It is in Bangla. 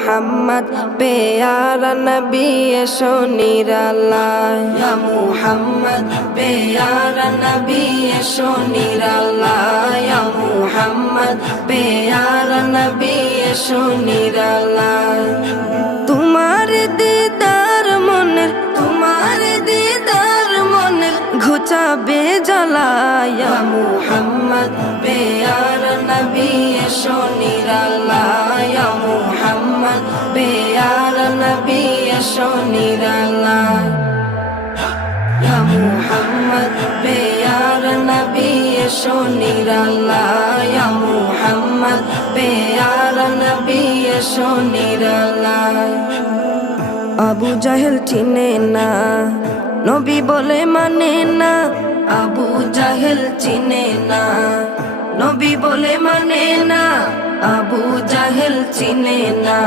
মুহাম্মদ প্যারা নবী এসো নিরালায়, ইয়া মুহাম্মদ প্যারা নবী এসো নিরালায়, ইয়া মুহাম্মদ প্যারা নবী এসো নিরালায়। তোমার দিদার মনের, তোমার দিদার মনের ঘুচাবে জ্বালায়, ইয়া মুহাম্মদ প্যারা নবী এসো নিরালায়, ইয়া মুহাম্মদ প্যারা নবী এসো নিরালায়, ইয়া মুহাম্মদ প্যারা নবী এসো নিরালায়, ইয়া মুহাম্মদ প্যারা নবী এসো নিরালায়। আবু জাহেল চিনে না, নবী বলে মানে না, আবু জাহেল চিনে না, নবী বলে মানে না, আবু জাহেল চিনে না।